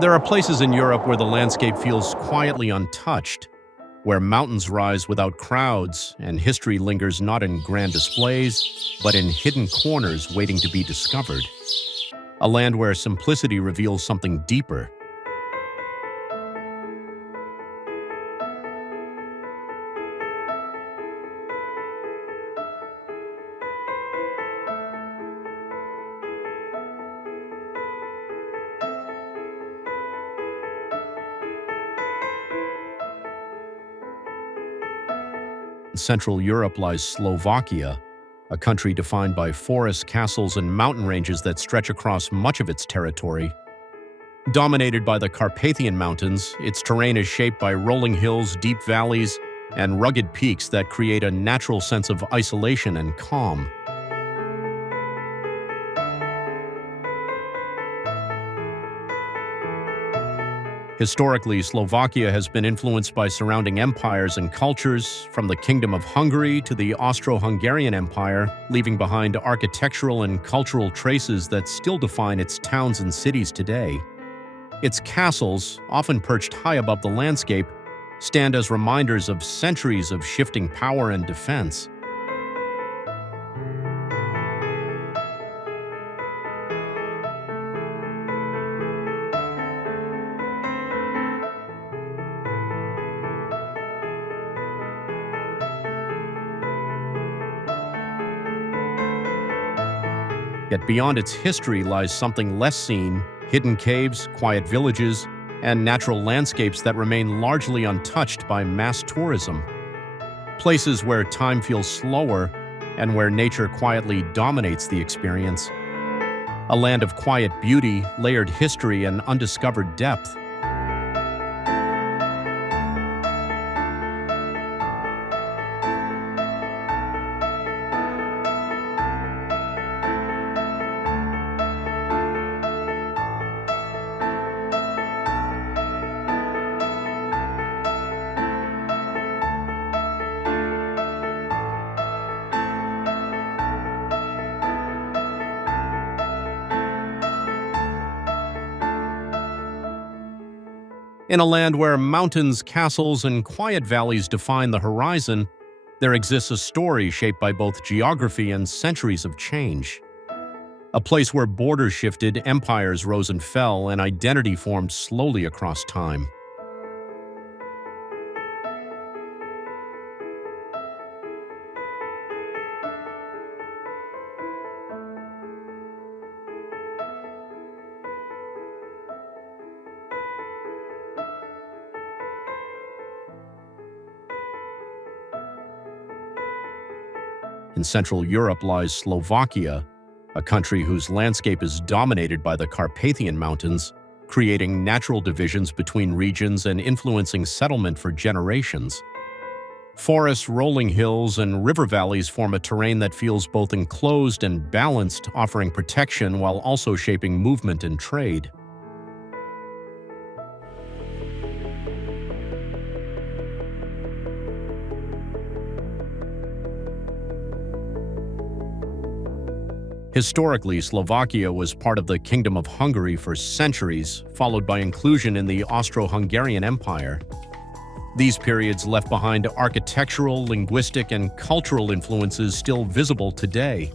There are places in Europe where the landscape feels quietly untouched, where mountains rise without crowds and history lingers not in grand displays, but in hidden corners waiting to be discovered. A land where simplicity reveals something deeper. In Central Europe lies Slovakia, a country defined by forests, castles, and mountain ranges that stretch across much of its territory. Dominated by the Carpathian Mountains, its terrain is shaped by rolling hills, deep valleys, and rugged peaks that create a natural sense of isolation and calm. Historically, Slovakia has been influenced by surrounding empires and cultures, from the Kingdom of Hungary to the Austro-Hungarian Empire, leaving behind architectural and cultural traces that still define its towns and cities today. Its castles, often perched high above the landscape, stand as reminders of centuries of shifting power and defense. Yet beyond its history lies something less seen: hidden caves, quiet villages, and natural landscapes that remain largely untouched by mass tourism. Places where time feels slower and where nature quietly dominates the experience. A land of quiet beauty, layered history, and undiscovered depth. In a land where mountains, castles, and quiet valleys define the horizon, there exists a story shaped by both geography and centuries of change. A place where borders shifted, empires rose and fell, and identity formed slowly across time. In Central Europe lies Slovakia, a country whose landscape is dominated by the Carpathian Mountains, creating natural divisions between regions and influencing settlement for generations. Forests, rolling hills, and river valleys form a terrain that feels both enclosed and balanced, offering protection while also shaping movement and trade. Historically, Slovakia was part of the Kingdom of Hungary for centuries, followed by inclusion in the Austro-Hungarian Empire. These periods left behind architectural, linguistic, and cultural influences still visible today.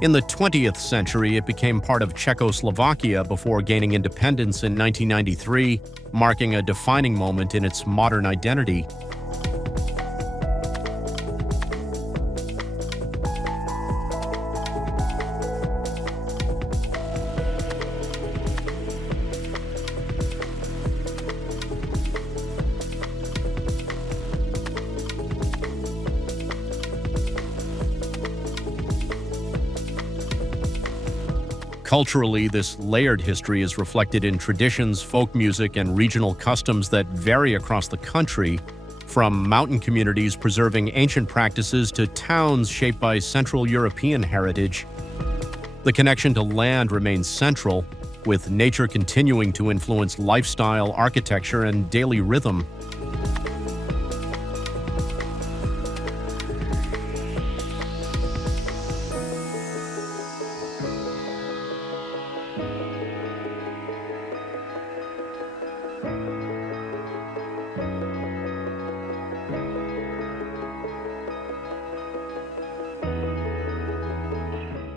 In the 20th century, it became part of Czechoslovakia before gaining independence in 1993, marking a defining moment in its modern identity. Culturally, this layered history is reflected in traditions, folk music, and regional customs that vary across the country, from mountain communities preserving ancient practices to towns shaped by Central European heritage. The connection to land remains central, with nature continuing to influence lifestyle, architecture, and daily rhythm.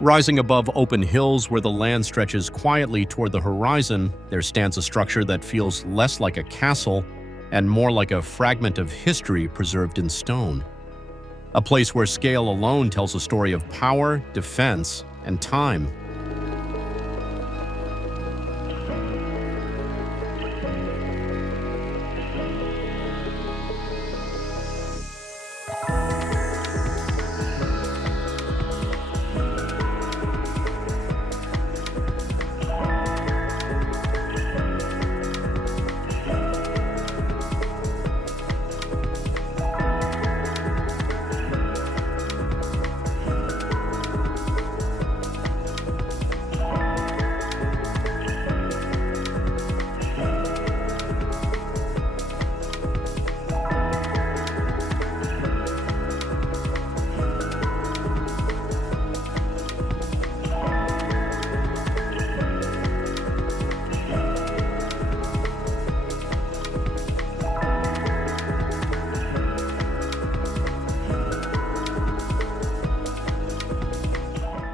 Rising above open hills where the land stretches quietly toward the horizon, there stands a structure that feels less like a castle and more like a fragment of history preserved in stone. A place where scale alone tells a story of power, defense, and time.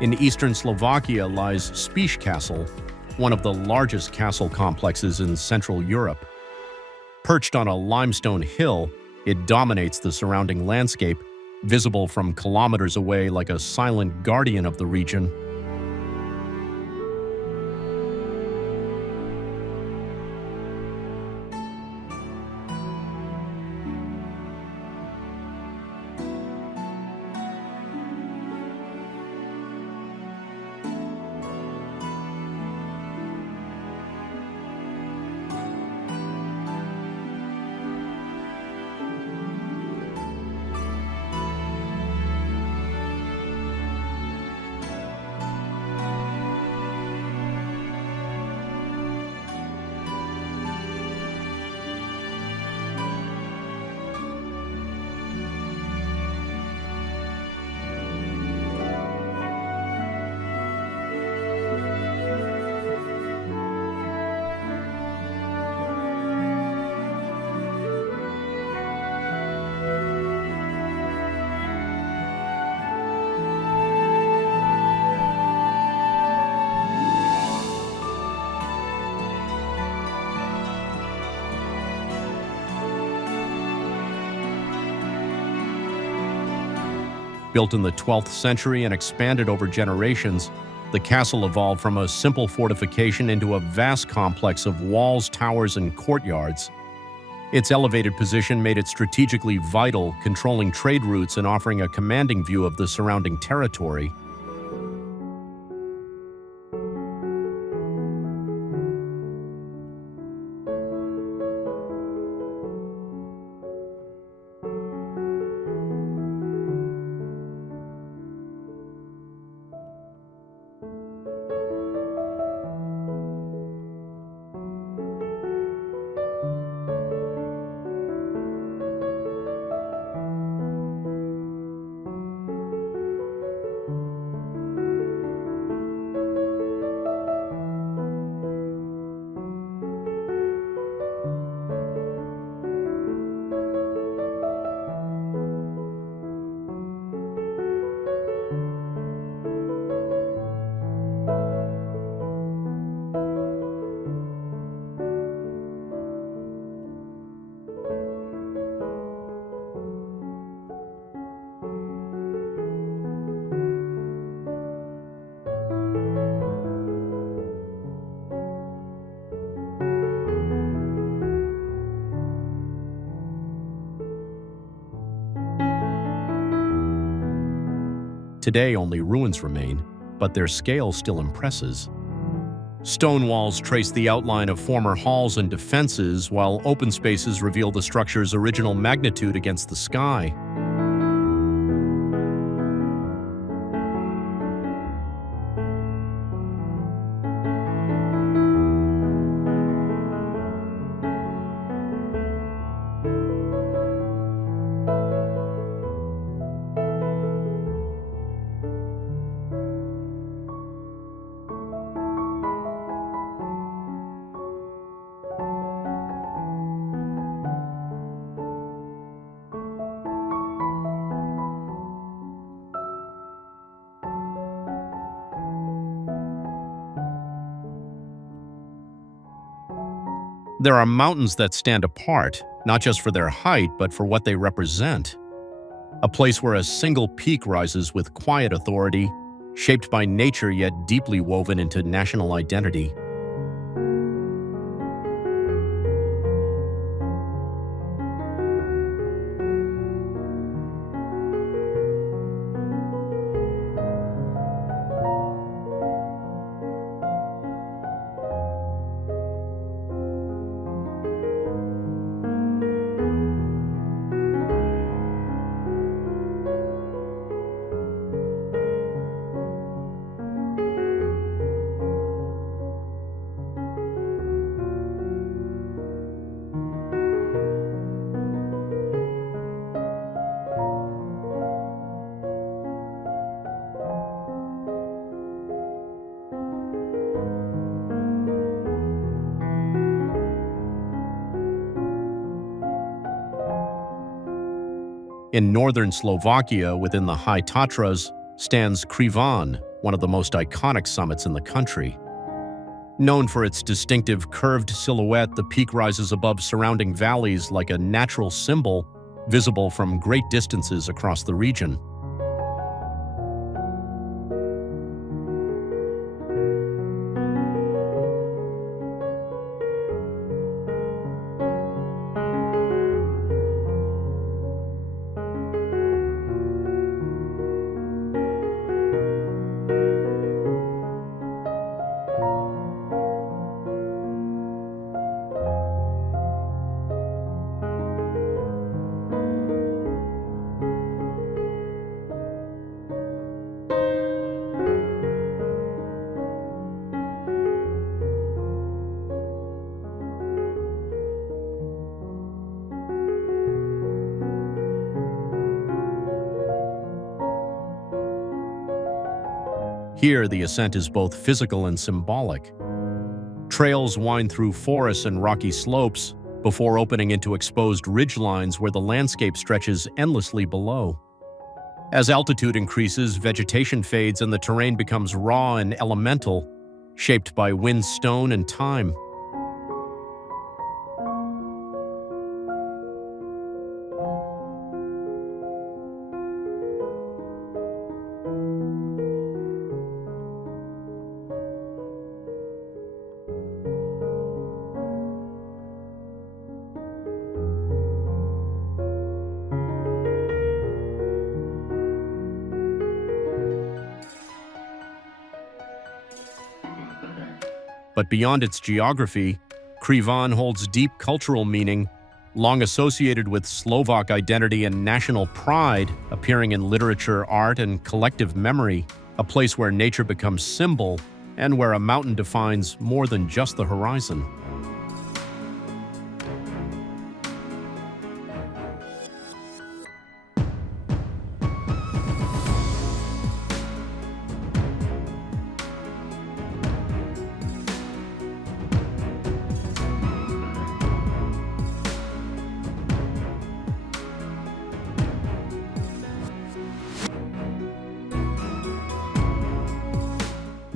In eastern Slovakia lies Spiš Castle, one of the largest castle complexes in Central Europe. Perched on a limestone hill, it dominates the surrounding landscape, visible from kilometers away like a silent guardian of the region. Built in the 12th century and expanded over generations, the castle evolved from a simple fortification into a vast complex of walls, towers, and courtyards. Its elevated position made it strategically vital, controlling trade routes and offering a commanding view of the surrounding territory. Today, only ruins remain, but their scale still impresses. Stone walls trace the outline of former halls and defenses, while open spaces reveal the structure's original magnitude against the sky. There are mountains that stand apart, not just for their height, but for what they represent. A place where a single peak rises with quiet authority, shaped by nature yet deeply woven into national identity. In northern Slovakia, within the High Tatras, stands Krivan, one of the most iconic summits in the country. Known for its distinctive curved silhouette, the peak rises above surrounding valleys like a natural symbol, visible from great distances across the region. Here, the ascent is both physical and symbolic. Trails wind through forests and rocky slopes before opening into exposed ridgelines where the landscape stretches endlessly below. As altitude increases, vegetation fades and the terrain becomes raw and elemental, shaped by wind, stone, and time. But beyond its geography, Krivan holds deep cultural meaning, long associated with Slovak identity and national pride, appearing in literature, art, and collective memory, a place where nature becomes symbol and where a mountain defines more than just the horizon.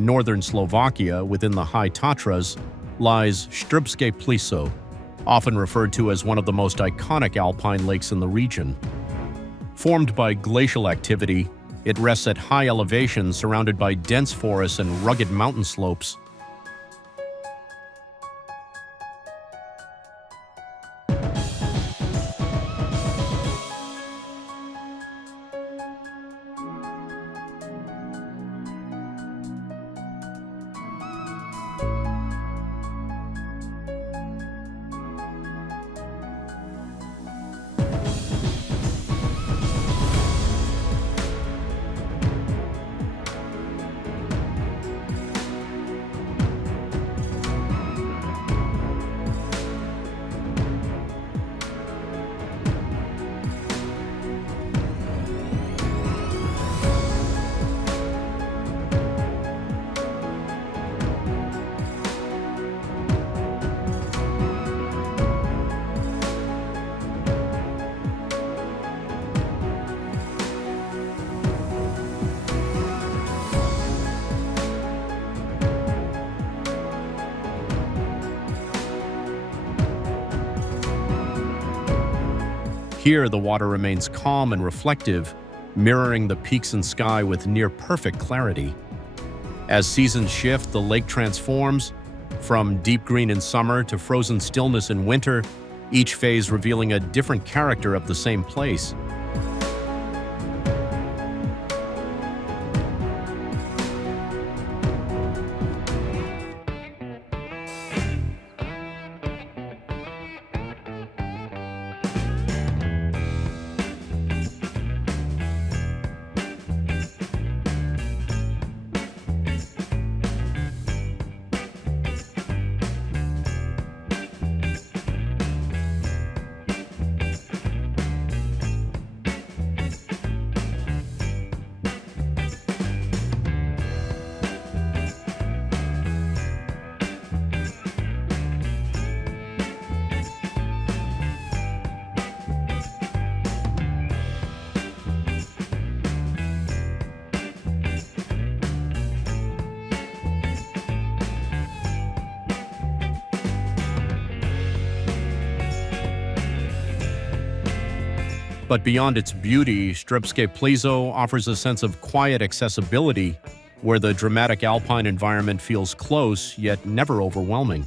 Northern Slovakia, within the High Tatras, lies Štrbské Pliso, often referred to as one of the most iconic alpine lakes in the region. Formed by glacial activity, it rests at high elevation surrounded by dense forests and rugged mountain slopes. Here, the water remains calm and reflective, mirroring the peaks and sky with near-perfect clarity. As seasons shift, the lake transforms, from deep green in summer to frozen stillness in winter, each phase revealing a different character of the same place. But beyond its beauty, Strbskie Plazo offers a sense of quiet accessibility, where the dramatic alpine environment feels close, yet never overwhelming.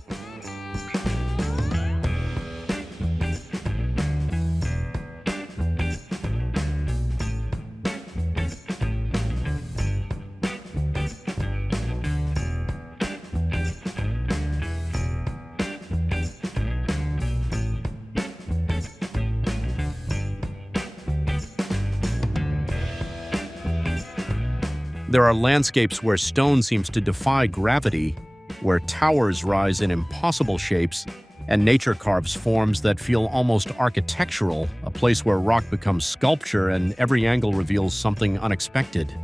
There are landscapes where stone seems to defy gravity, where towers rise in impossible shapes, and nature carves forms that feel almost architectural, a place where rock becomes sculpture and every angle reveals something unexpected.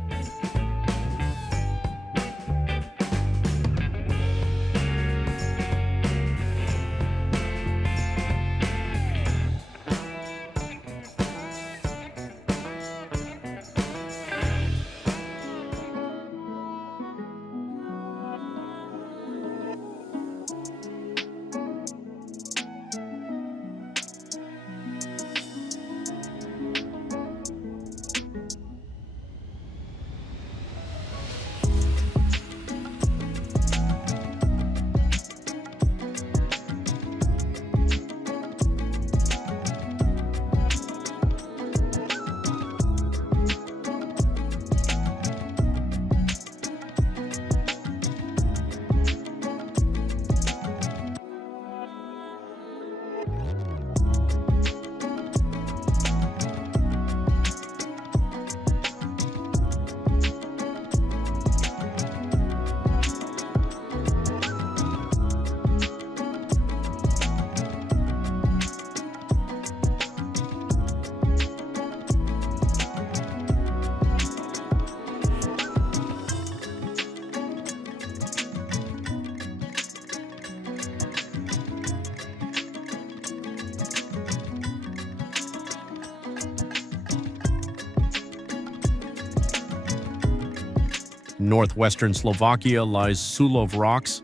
Northwestern Slovakia lies Sulov Rocks,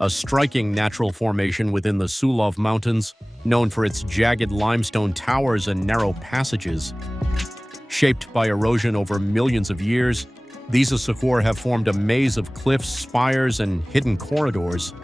a striking natural formation within the Sulov Mountains, known for its jagged limestone towers and narrow passages. Shaped by erosion over millions of years, these Asakor have formed a maze of cliffs, spires, and hidden corridors.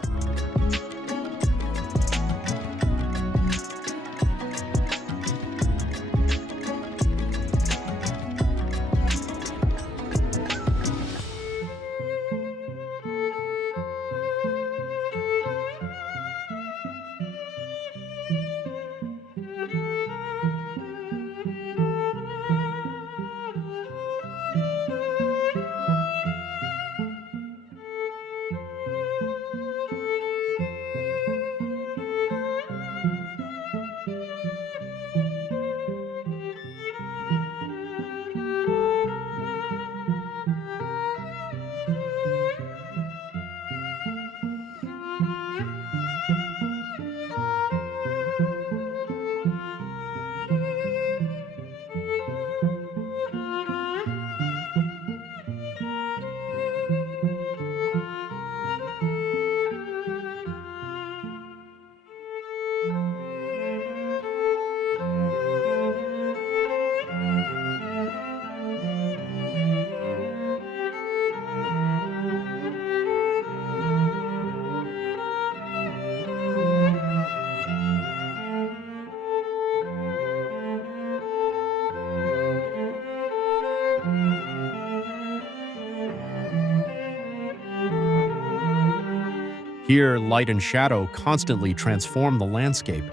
Here, light and shadow constantly transform the landscape.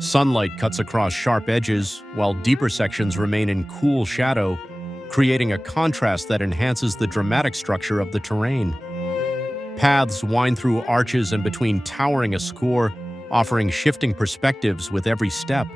Sunlight cuts across sharp edges, while deeper sections remain in cool shadow, creating a contrast that enhances the dramatic structure of the terrain. Paths wind through arches and between towering escort, offering shifting perspectives with every step.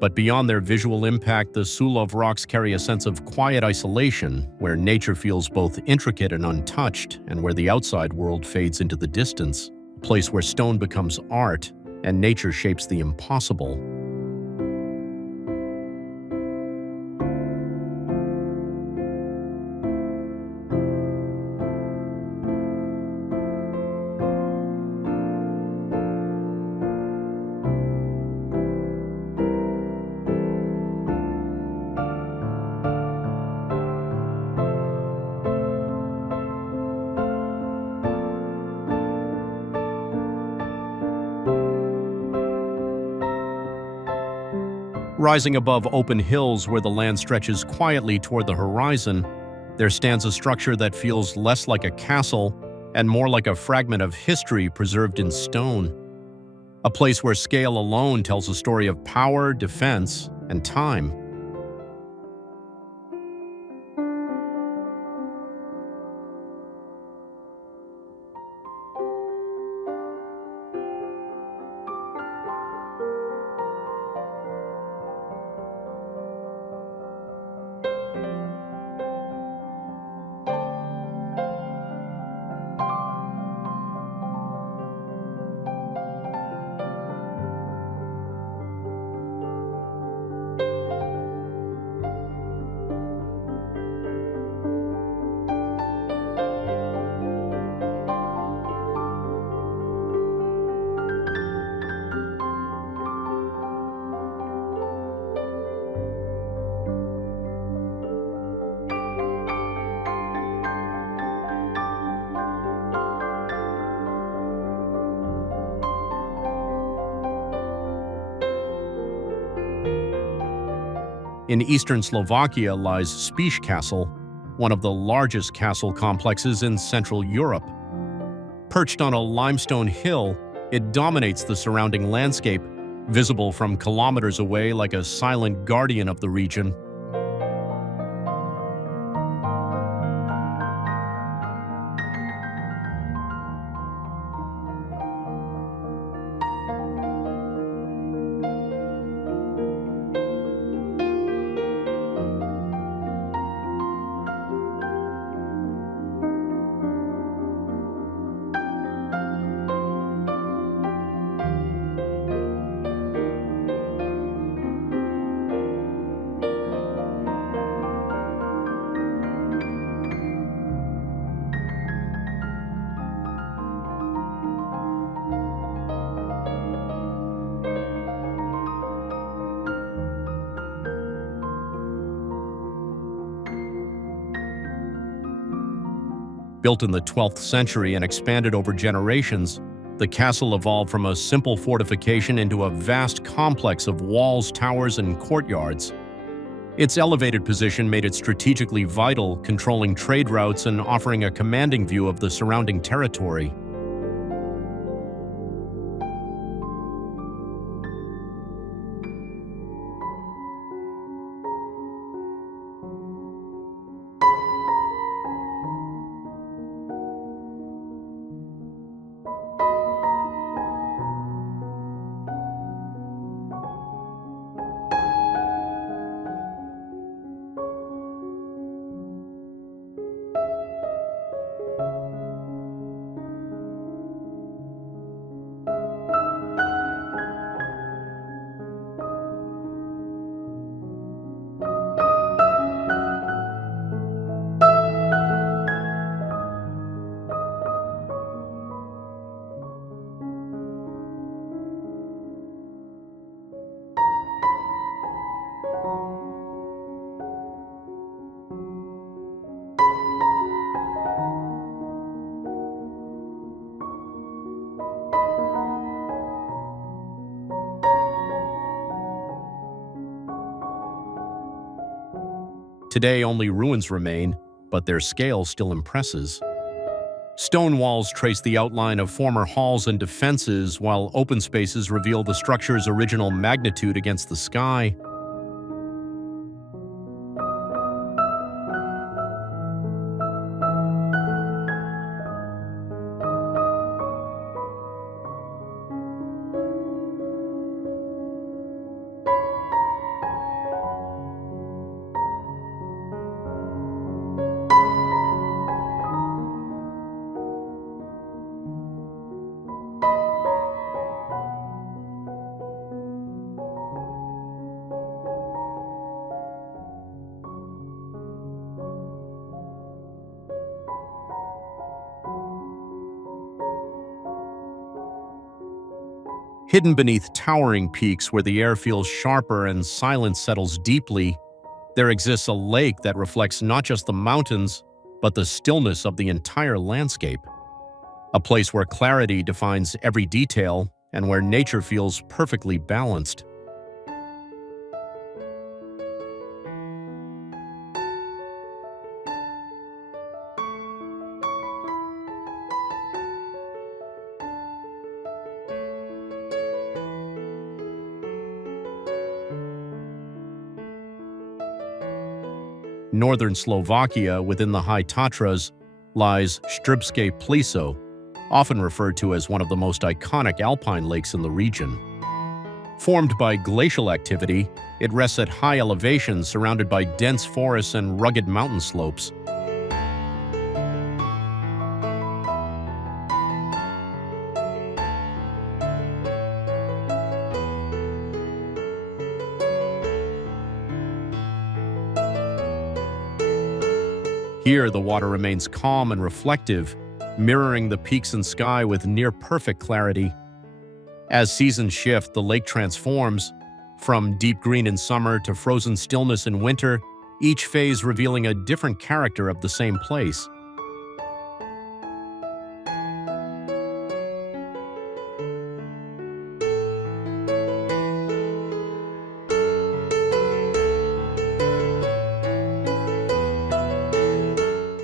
But beyond their visual impact, the Sulov rocks carry a sense of quiet isolation, where nature feels both intricate and untouched, and where the outside world fades into the distance, a place where stone becomes art and nature shapes the impossible. Rising above open hills where the land stretches quietly toward the horizon, there stands a structure that feels less like a castle and more like a fragment of history preserved in stone. A place where scale alone tells a story of power, defense, and time. In eastern Slovakia lies Spiš Castle, one of the largest castle complexes in Central Europe. Perched on a limestone hill, it dominates the surrounding landscape, visible from kilometers away like a silent guardian of the region. Built in the 12th century and expanded over generations, the castle evolved from a simple fortification into a vast complex of walls, towers, and courtyards. Its elevated position made it strategically vital, controlling trade routes and offering a commanding view of the surrounding territory. Today, only ruins remain, but their scale still impresses. Stone walls trace the outline of former halls and defenses, while open spaces reveal the structure's original magnitude against the sky. Hidden beneath towering peaks where the air feels sharper and silence settles deeply, there exists a lake that reflects not just the mountains, but the stillness of the entire landscape. A place where clarity defines every detail and where nature feels perfectly balanced. Northern Slovakia, within the High Tatras, lies Strbské Pleso, often referred to as one of the most iconic alpine lakes in the region. Formed by glacial activity, it rests at high elevations surrounded by dense forests and rugged mountain slopes. Here, the water remains calm and reflective, mirroring the peaks and sky with near-perfect clarity. As seasons shift, the lake transforms, from deep green in summer to frozen stillness in winter, each phase revealing a different character of the same place.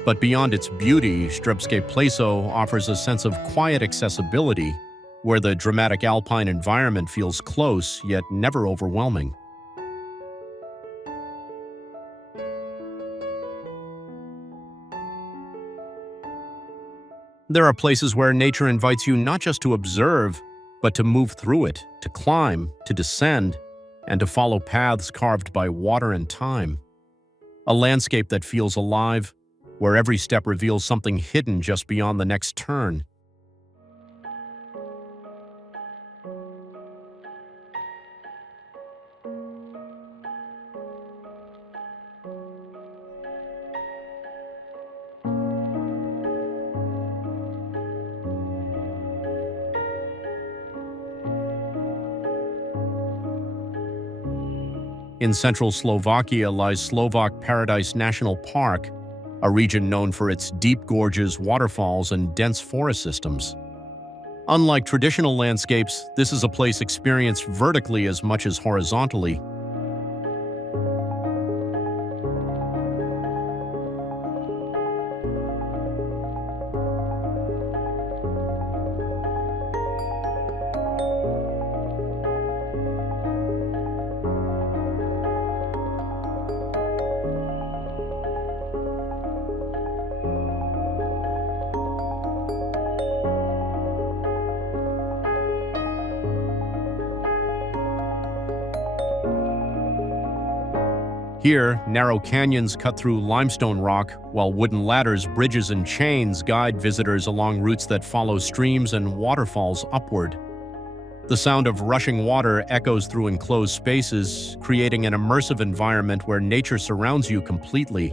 But beyond its beauty, Strbské Pleso offers a sense of quiet accessibility, where the dramatic alpine environment feels close, yet never overwhelming. There are places where nature invites you not just to observe, but to move through it, to climb, to descend, and to follow paths carved by water and time. A landscape that feels alive, where every step reveals something hidden just beyond the next turn. In central Slovakia lies Slovak Paradise National Park, a region known for its deep gorges, waterfalls, and dense forest systems. Unlike traditional landscapes, this is a place experienced vertically as much as horizontally. Here, narrow canyons cut through limestone rock, while wooden ladders, bridges, and chains guide visitors along routes that follow streams and waterfalls upward. The sound of rushing water echoes through enclosed spaces, creating an immersive environment where nature surrounds you completely.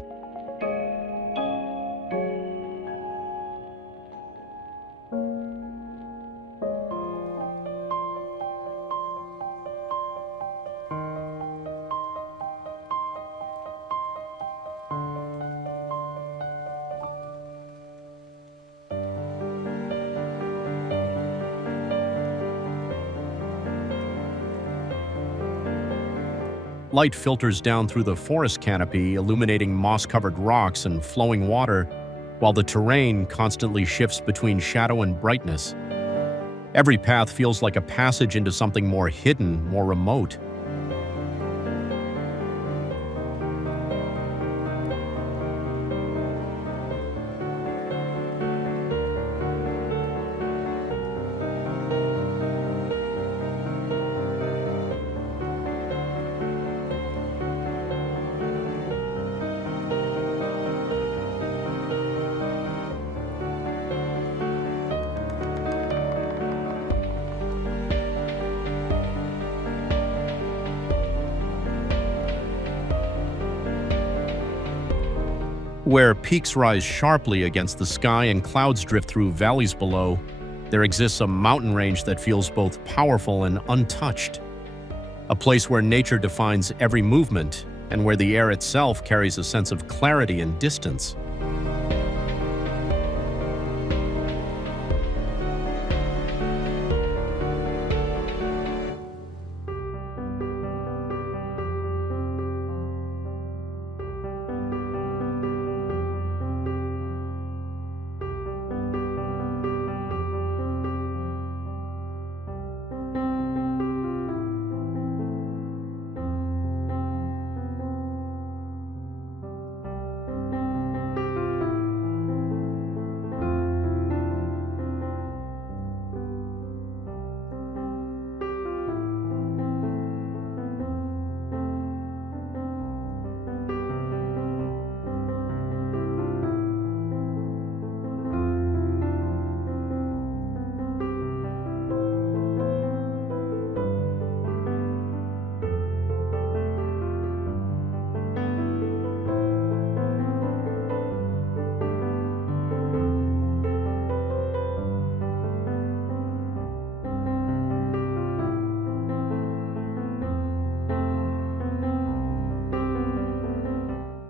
Light filters down through the forest canopy, illuminating moss-covered rocks and flowing water, while the terrain constantly shifts between shadow and brightness. Every path feels like a passage into something more hidden, more remote. Where peaks rise sharply against the sky and clouds drift through valleys below, there exists a mountain range that feels both powerful and untouched. A place where nature defines every movement and where the air itself carries a sense of clarity and distance.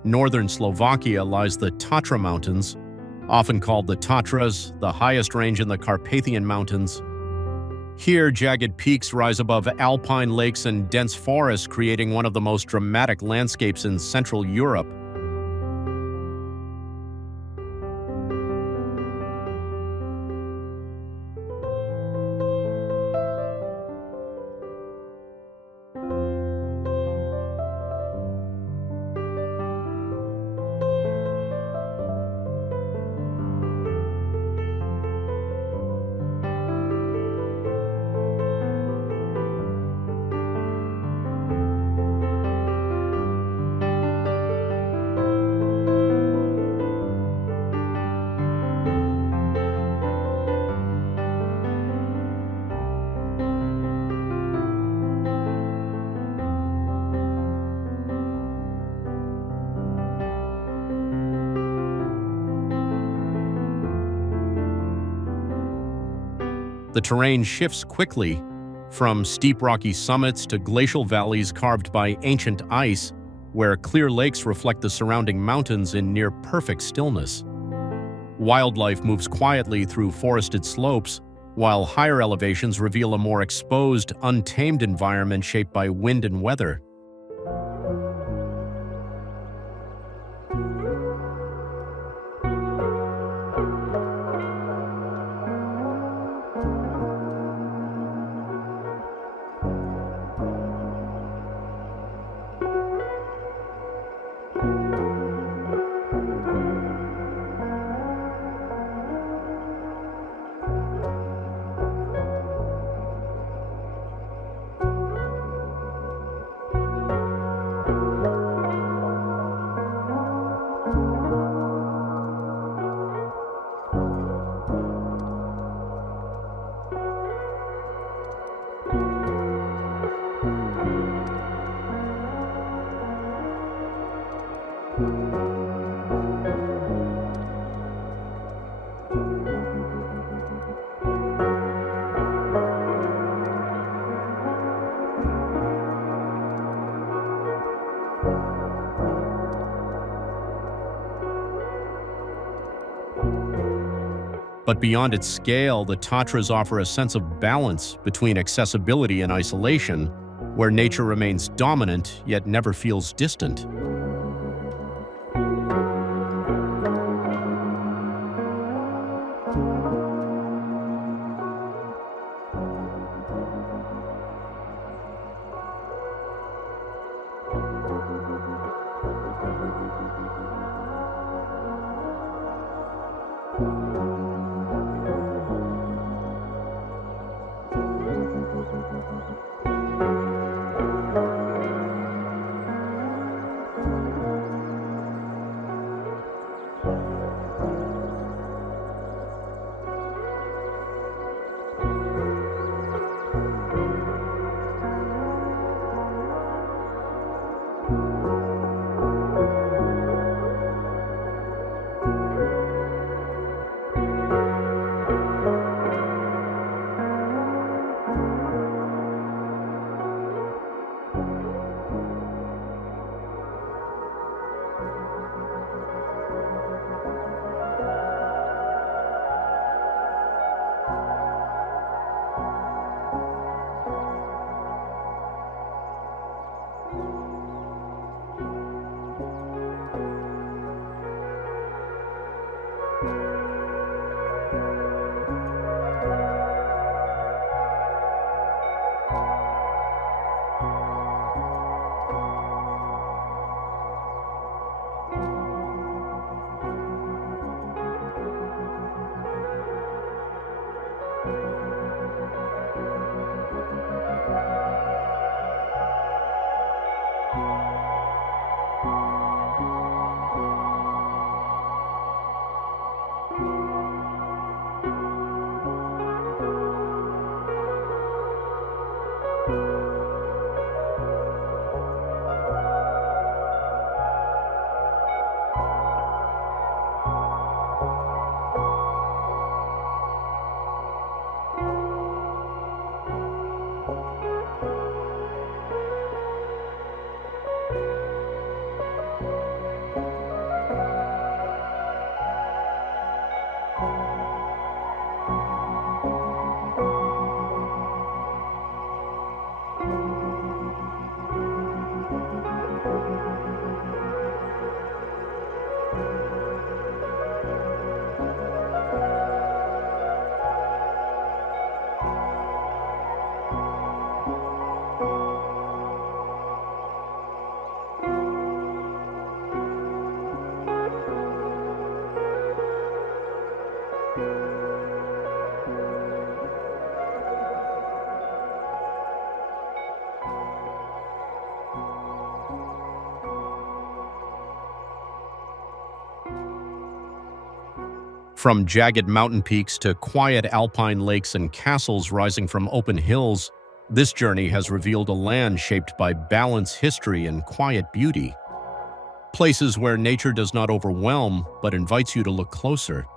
Northern Slovakia lies the Tatra Mountains, often called the Tatras, the highest range in the Carpathian Mountains. Here, jagged peaks rise above alpine lakes and dense forests, creating one of the most dramatic landscapes in Central Europe. The terrain shifts quickly, from steep rocky summits to glacial valleys carved by ancient ice, where clear lakes reflect the surrounding mountains in near-perfect stillness. Wildlife moves quietly through forested slopes, while higher elevations reveal a more exposed, untamed environment shaped by wind and weather. But beyond its scale, the Tatras offer a sense of balance between accessibility and isolation, where nature remains dominant yet never feels distant. From jagged mountain peaks to quiet alpine lakes and castles rising from open hills, this journey has revealed a land shaped by balance, history, and quiet beauty. Places where nature does not overwhelm, but invites you to look closer.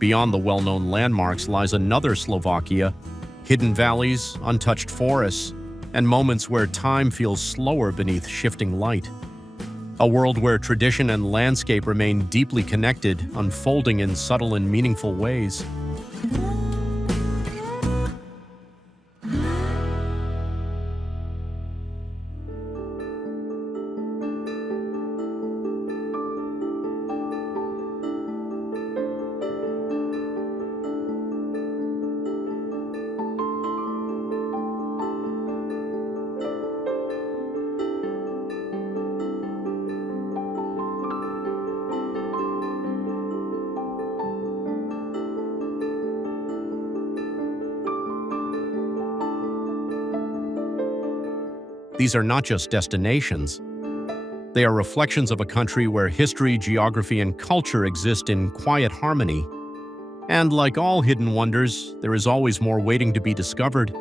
Beyond the well-known landmarks lies another Slovakia, hidden valleys, untouched forests, and moments where time feels slower beneath shifting light. A world where tradition and landscape remain deeply connected, unfolding in subtle and meaningful ways. These are not just destinations. They are reflections of a country where history, geography, and culture exist in quiet harmony. And like all hidden wonders, there is always more waiting to be discovered.